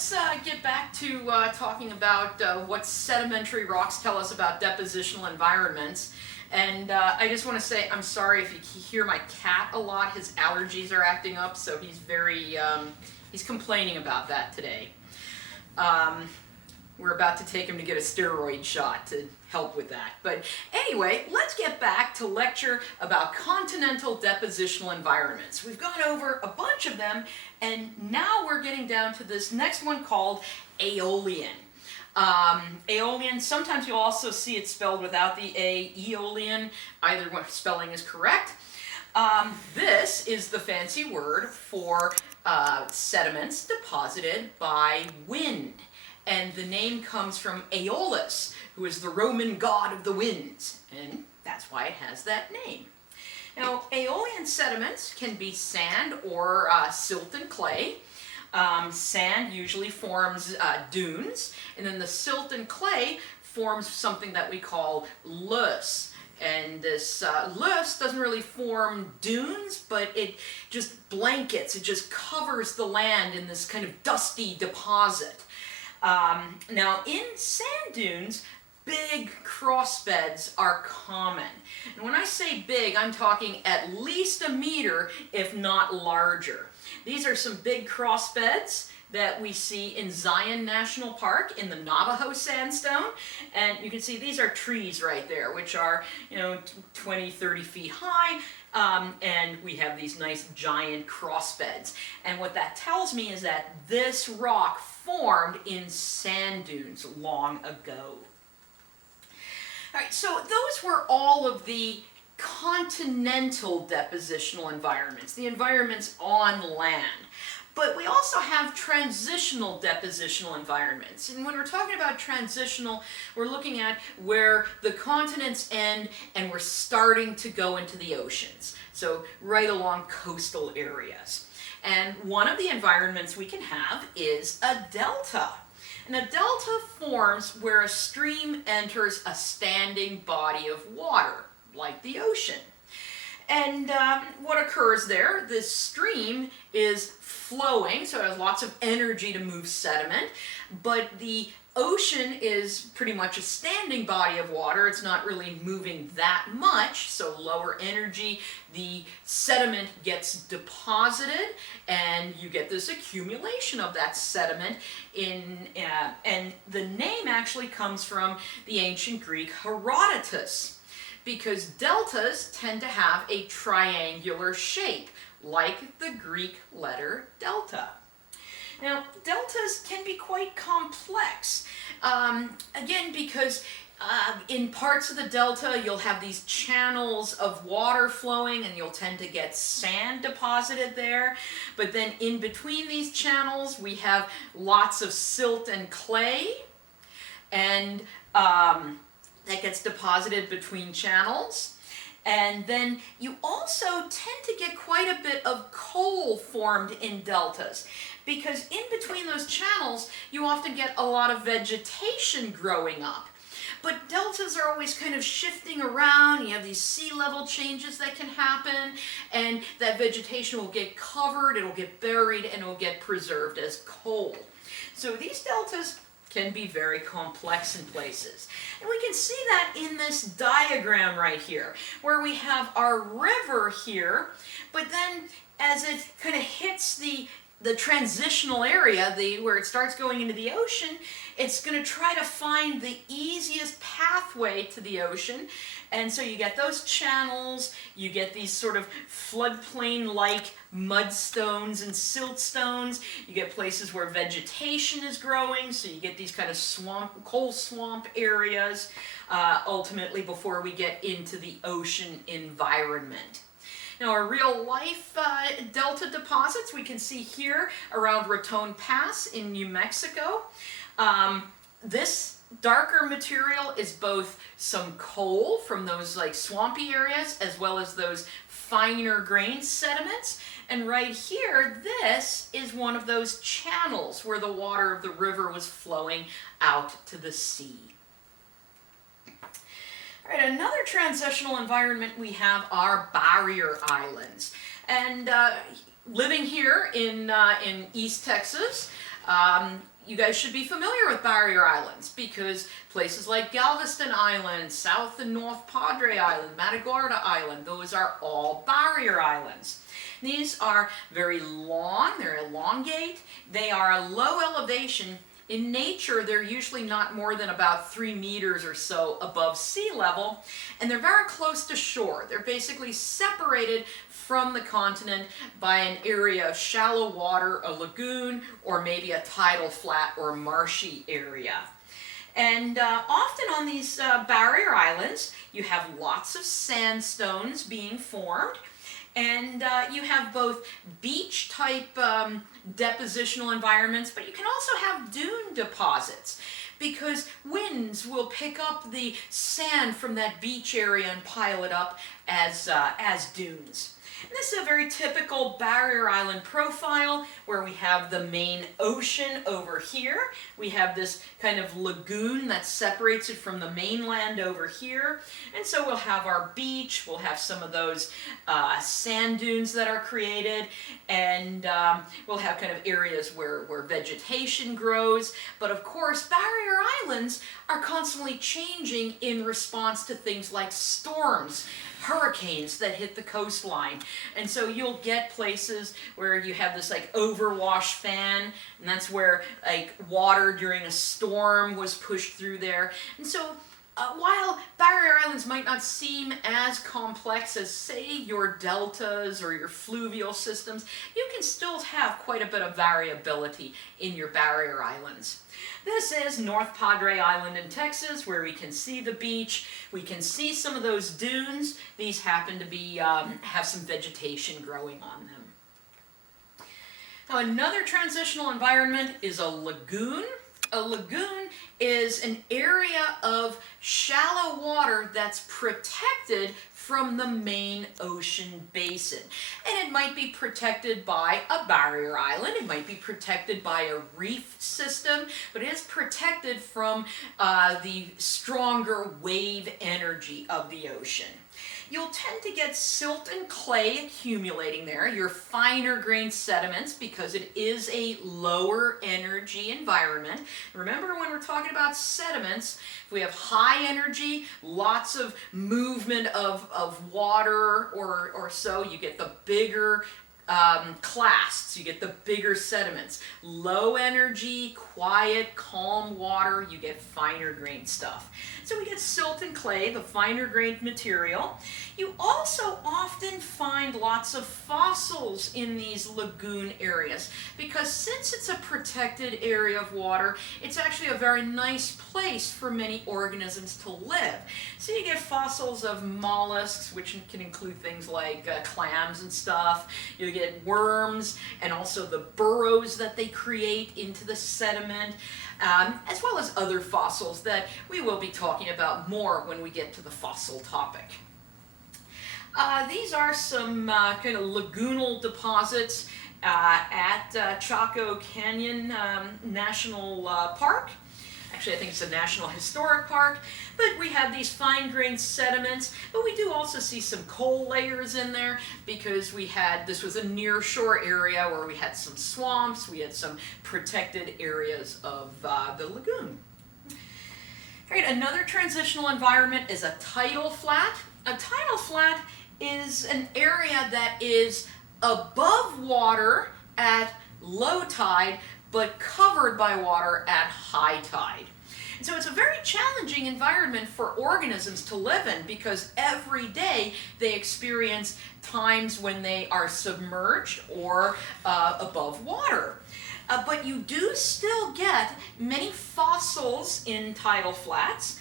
let's get back to talking about what sedimentary rocks tell us about depositional environments. And I just want to say, I'm sorry if you hear my cat a lot. His allergies are acting up, so he's he's complaining about that today. We're about to take him to get a steroid shot to help with that. But anyway, let's get back to lecture about continental depositional environments. We've gone over a bunch of them, and now we're getting down to this next one called aeolian. Aeolian, sometimes you'll also see it spelled without the A, eolian. Either one spelling is correct. This is the fancy word for sediments deposited by wind. And the name comes from Aeolus, who is the Roman god of the winds, and that's why it has that name. Now, aeolian sediments can be sand or silt and clay. Sand usually forms dunes, and then the silt and clay forms something that we call loess. And this loess doesn't really form dunes, but it just blankets, it just covers the land in this kind of dusty deposit. Now, in sand dunes, big crossbeds are common. And when I say big, I'm talking at least a meter, if not larger. These are some big crossbeds that we see in Zion National Park in the Navajo sandstone. And you can see these are trees right there, which are, 20, 30 feet high. And we have these nice giant crossbeds. And what that tells me is that this rock formed in sand dunes long ago. All right, so those were all of the continental depositional environments, the environments on land. But we also have transitional depositional environments. And when we're talking about transitional, we're looking at where the continents end and we're starting to go into the oceans. So right along coastal areas. And one of the environments we can have is a delta. And a delta forms where a stream enters a standing body of water, like the ocean. And what occurs there, this stream is flowing, so it has lots of energy to move sediment, but the ocean is pretty much a standing body of water. It's not really moving that much, so lower energy. The sediment gets deposited, and you get this accumulation of that sediment and the name actually comes from the ancient Greek Herodotus, because deltas tend to have a triangular shape, like the Greek letter delta. Now, deltas can be quite complex, again, because in parts of the delta you'll have these channels of water flowing and you'll tend to get sand deposited there. But then in between these channels we have lots of silt and clay, and that gets deposited between channels. And then you also tend to get quite a bit of coal formed in deltas, because in between those channels you often get a lot of vegetation growing up. But deltas are always kind of shifting around. You have these sea level changes that can happen, and that vegetation will get covered, it'll get buried, and it'll get preserved as coal. So these deltas can be very complex in places. And we can see that in this diagram right here, where we have our river here, but then as it kind of hits the transitional area, where it starts going into the ocean, it's going to try to find the easiest pathway to the ocean. And so you get those channels, you get these sort of floodplain-like mudstones and siltstones, you get places where vegetation is growing, so you get these kind of coal swamp areas, ultimately before we get into the ocean environment. Now, our real-life delta deposits we can see here around Raton Pass in New Mexico. This darker material is both some coal from those like swampy areas as well as those finer grained sediments. And right here, this is one of those channels where the water of the river was flowing out to the sea. All right, another transitional environment we have are barrier islands. And living here in East Texas, You guys should be familiar with barrier islands because places like Galveston Island, South and North Padre Island, Matagorda Island, those are all barrier islands. These are very long, they're elongate, they are a low elevation. In nature, they're usually not more than about 3 meters or so above sea level, and they're very close to shore. They're basically separated from the continent by an area of shallow water, a lagoon, or maybe a tidal flat or marshy area. And often on these barrier islands, you have lots of sandstones being formed. And you have both beach-type depositional environments, but you can also have dune deposits because winds will pick up the sand from that beach area and pile it up as dunes. And this is a very typical barrier island profile where we have the main ocean over here. We have this kind of lagoon that separates it from the mainland over here. And so we'll have our beach, we'll have some of those sand dunes that are created, and we'll have kind of areas where vegetation grows. But of course, barrier islands are constantly changing in response to things like storms, hurricanes that hit the coastline. And so you'll get places where you have this like overwash fan, and that's where like water during a storm was pushed through there. And so while barrier islands might not seem as complex as, say, your deltas or your fluvial systems, you can still have quite a bit of variability in your barrier islands. This is North Padre Island in Texas, where we can see the beach. We can see some of those dunes. These happen to be have some vegetation growing on them. Now, another transitional environment is a lagoon. A lagoon is an area of shallow water that's protected from the main ocean basin. And it might be protected by a barrier island, it might be protected by a reef system, but it is protected from the stronger wave energy of the ocean. You'll tend to get silt and clay accumulating there, your finer grained sediments, because it is a lower energy environment. Remember, when we're talking about sediments, if we have high energy, lots of movement of water or so, you get the bigger clasts, you get the bigger sediments. Low energy, quiet, calm water, you get finer grained stuff. So we get silt and clay, the finer grained material. You also often find lots of fossils in these lagoon areas because since it's a protected area of water, it's actually a very nice place for many organisms to live. So you get fossils of mollusks, which can include things like clams and stuff. You get worms and also the burrows that they create into the sediment, as well as other fossils that we will be talking about more when we get to the fossil topic. These are some kind of lagoonal deposits at Chaco Canyon National Park. Actually, I think it's a National Historic Park, but we have these fine-grained sediments, but we do also see some coal layers in there because this was a near-shore area where we had some swamps, we had some protected areas of the lagoon. All right, another transitional environment is a tidal flat. A tidal flat is an area that is above water at low tide, but covered by water at high tide. And so it's a very challenging environment for organisms to live in because every day they experience times when they are submerged or above water. But you do still get many fossils in tidal flats.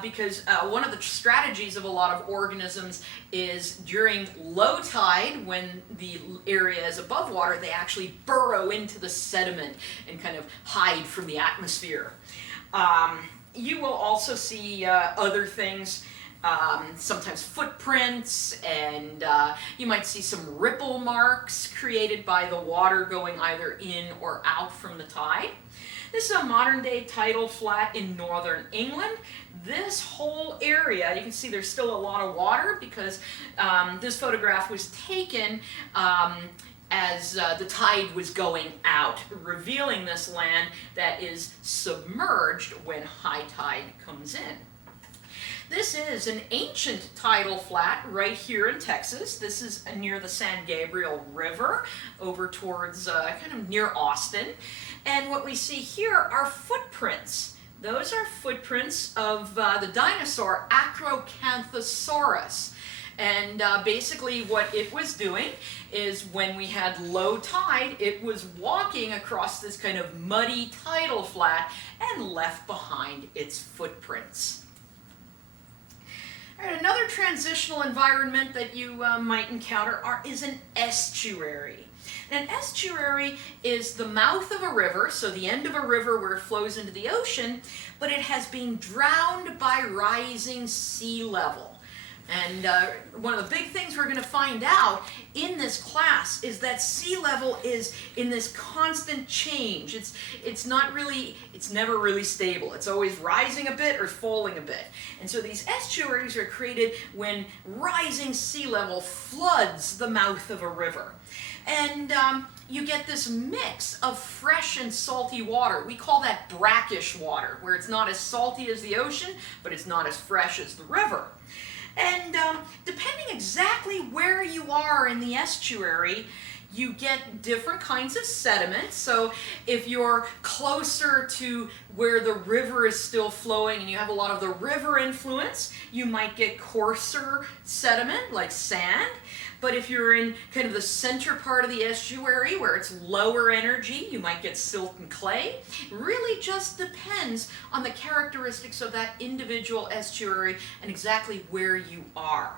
Because one of the strategies of a lot of organisms is during low tide, when the area is above water, they actually burrow into the sediment and kind of hide from the atmosphere. You will also see other things, sometimes footprints, and you might see some ripple marks created by the water going either in or out from the tide. This is a modern-day tidal flat in northern England. This whole area, you can see there's still a lot of water because this photograph was taken as the tide was going out, revealing this land that is submerged when high tide comes in. This is an ancient tidal flat right here in Texas. This is near the San Gabriel River over towards kind of near Austin. And what we see here are footprints. Those are footprints of the dinosaur Acrocanthosaurus. And basically what it was doing is when we had low tide, it was walking across this kind of muddy tidal flat and left behind its footprints. All right, another transitional environment that you might encounter is an estuary. And an estuary is the mouth of a river, so the end of a river where it flows into the ocean, but it has been drowned by rising sea level. And one of the big things we're going to find out in this class is that sea level is in this constant change. It's never really stable. It's always rising a bit or falling a bit. And so these estuaries are created when rising sea level floods the mouth of a river. And you get this mix of fresh and salty water. We call that brackish water, where it's not as salty as the ocean, but it's not as fresh as the river. And depending exactly where you are in the estuary, you get different kinds of sediment. So if you're closer to where the river is still flowing and you have a lot of the river influence, you might get coarser sediment like sand. But if you're in kind of the center part of the estuary where it's lower energy, you might get silt and clay. It really just depends on the characteristics of that individual estuary and exactly where you are.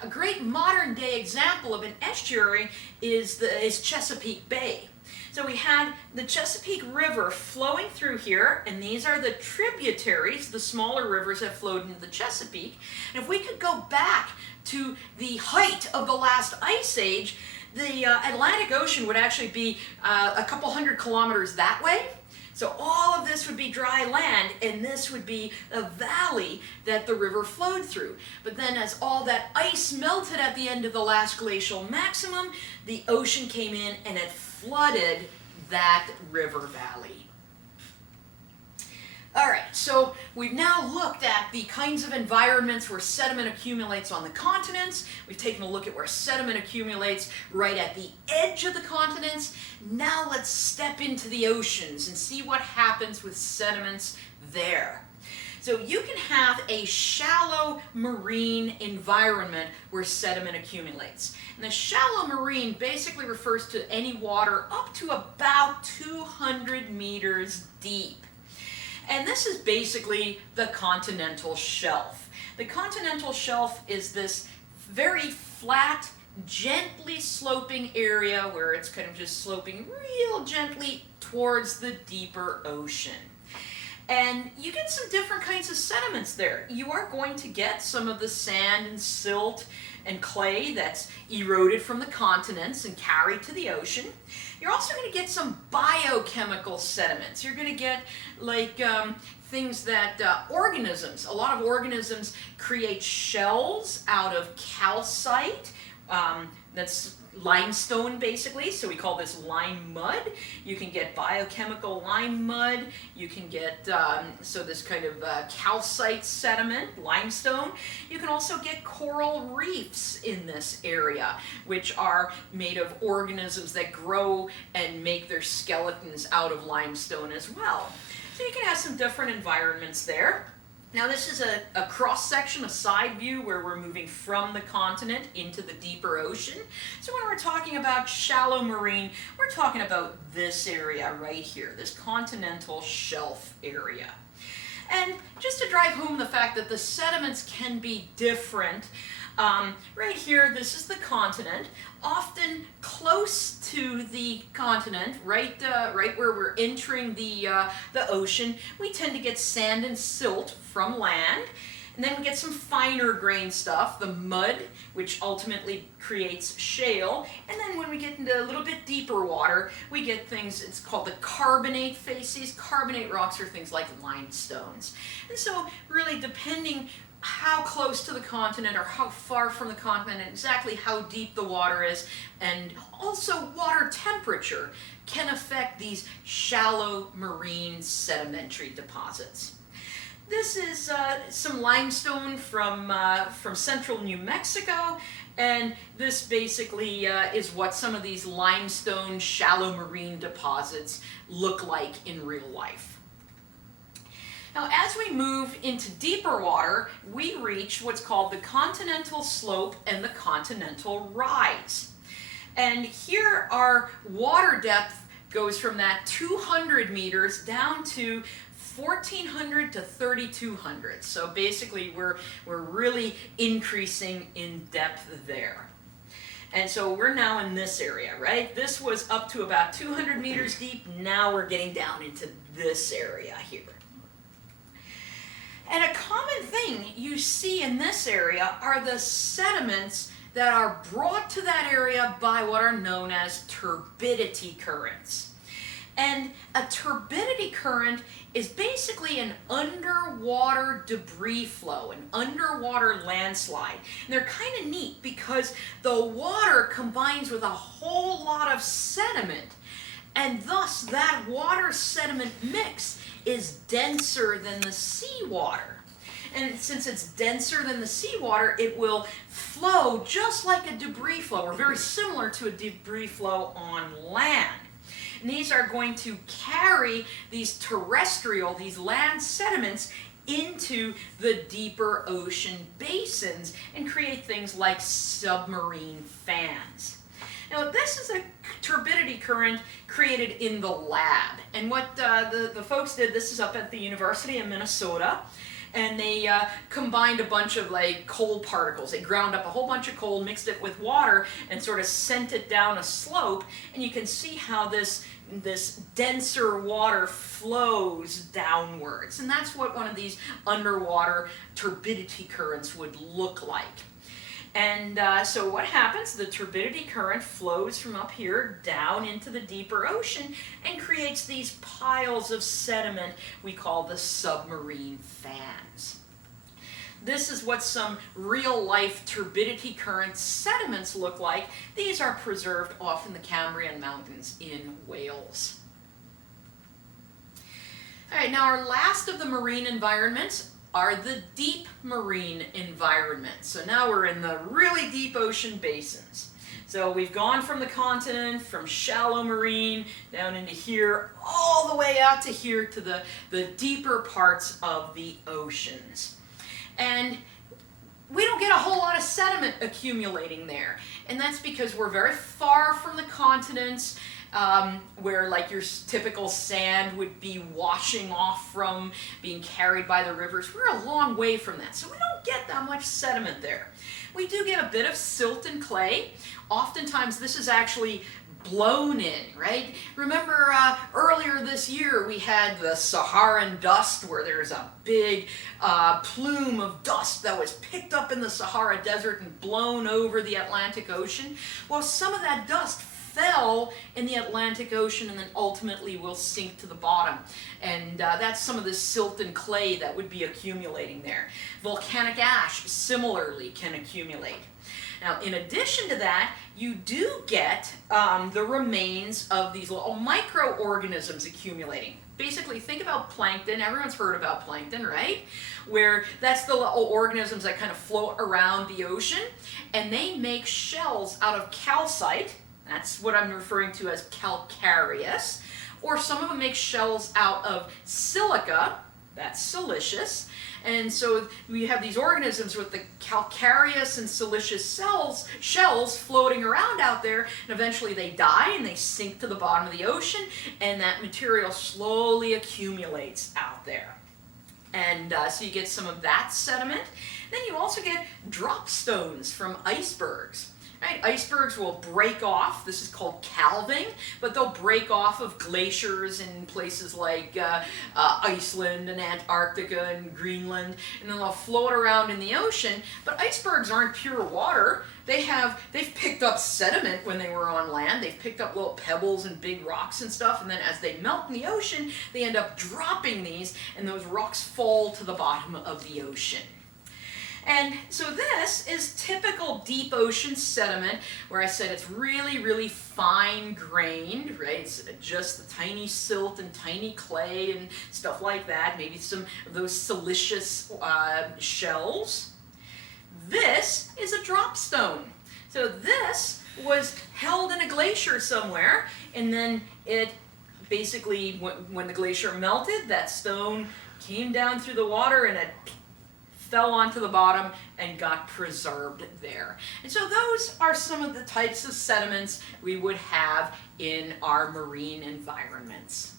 A great modern day example of an estuary is Chesapeake Bay. So we had the Chesapeake River flowing through here, and these are the tributaries, the smaller rivers that flowed into the Chesapeake. And if we could go back to the height of the last ice age, the Atlantic Ocean would actually be a couple hundred kilometers that way. So all of this would be dry land, and this would be a valley that the river flowed through. But then as all that ice melted at the end of the last glacial maximum, the ocean came in and it flooded that river valley. All right, so we've now looked at the kinds of environments where sediment accumulates on the continents. We've taken a look at where sediment accumulates right at the edge of the continents. Now let's step into the oceans and see what happens with sediments there. So you can have a shallow marine environment where sediment accumulates. And the shallow marine basically refers to any water up to about 200 meters deep. And this is basically the continental shelf. The continental shelf is this very flat, gently sloping area where it's kind of just sloping real gently towards the deeper ocean. And you get some different kinds of sediments there. You are going to get some of the sand and silt and clay that's eroded from the continents and carried to the ocean. You're also going to get some biochemical sediments. You're going to get like things that organisms, a lot of organisms create shells out of calcite. That's limestone basically, so we call this lime mud. You can get biochemical lime mud. You can get this kind of calcite sediment, limestone. You can also get coral reefs in this area, which are made of organisms that grow and make their skeletons out of limestone as well. So you can have some different environments there. Now this is a cross-section, a side view where we're moving from the continent into the deeper ocean. So when we're talking about shallow marine, we're talking about this area right here, this continental shelf area. And just to drive home the fact that the sediments can be different, right here, this is the continent, often close to the continent, right where we're entering the ocean. We tend to get sand and silt from land, and then we get some finer grain stuff, the mud, which ultimately creates shale, and then when we get into a little bit deeper water, we get things, it's called the carbonate facies. Carbonate rocks are things like limestones. And so really depending how close to the continent or how far from the continent, and exactly how deep the water is, and also water temperature can affect these shallow marine sedimentary deposits. This is some limestone from central New Mexico, and this basically is what some of these limestone shallow marine deposits look like in real life. Now, as we move into deeper water, we reach what's called the continental slope and the continental rise. And here our water depth goes from that 200 meters down to 1,400 to 3,200. So basically we're really increasing in depth there. And so we're now in this area, right? This was up to about 200 meters deep. Now we're getting down into this area here. And a common thing you see in this area are the sediments that are brought to that area by what are known as turbidity currents. And a turbidity current is basically an underwater debris flow, an underwater landslide. And they're kind of neat because the water combines with a whole lot of sediment, and thus that water sediment mix is denser than the seawater. And since it's denser than the seawater, it will flow just like a debris flow, or very similar to a debris flow on land. And these are going to carry these these land sediments into the deeper ocean basins and create things like submarine fans. Now, this is a turbidity current created in the lab. And what the folks did, this is up at the University of Minnesota, and they combined a bunch of coal particles. They ground up a whole bunch of coal, mixed it with water, and sort of sent it down a slope. And you can see how this denser water flows downwards. And that's what one of these underwater turbidity currents would look like. And so what happens, the turbidity current flows from up here down into the deeper ocean and creates these piles of sediment we call the submarine fans. This is what some real-life turbidity current sediments look like. These are preserved off in the Cambrian Mountains in Wales. All right, now our last of the marine environments are the deep marine environments. So now we're in the really deep ocean basins. So we've gone from the continent, from shallow marine, down into here, all the way out to here to the deeper parts of the oceans. And we don't get a whole lot of sediment accumulating there. And that's because we're very far from the continents, where your typical sand would be washing off from being carried by the rivers. We're a long way from that, so we don't get that much sediment there. We do get a bit of silt and clay. Oftentimes this is actually blown in, right? Remember earlier this year we had the Saharan dust, where there's a big plume of dust that was picked up in the Sahara Desert and blown over the Atlantic Ocean. Well, some of that dust fell in the Atlantic Ocean and then ultimately will sink to the bottom. And that's some of the silt and clay that would be accumulating there. Volcanic ash similarly can accumulate. Now, in addition to that, you do get the remains of these little microorganisms accumulating. Basically, think about plankton. Everyone's heard about plankton, right? Where that's the little organisms that kind of float around the ocean, and they make shells out of calcite. That's what I'm referring to as calcareous. Or some of them make shells out of silica. That's silicious. And so we have these organisms with the calcareous and silicious shells floating around out there, and eventually they die and they sink to the bottom of the ocean, and that material slowly accumulates out there. And so you get some of that sediment. Then you also get drop stones from icebergs. Right? Icebergs will break off. This is called calving, but they'll break off of glaciers in places like Iceland and Antarctica and Greenland, and then they'll float around in the ocean. But icebergs aren't pure water. They've picked up sediment when they were on land. They've picked up little pebbles and big rocks and stuff, and then as they melt in the ocean, they end up dropping these, and those rocks fall to the bottom of the ocean. And so this is typical deep ocean sediment, where I said it's really, really fine grained, right? It's just the tiny silt and tiny clay and stuff like that, maybe some of those siliceous shells. This is a drop stone. So this was held in a glacier somewhere, and then it basically, when the glacier melted, that stone came down through the water and it fell onto the bottom and got preserved there. And so those are some of the types of sediments we would have in our marine environments.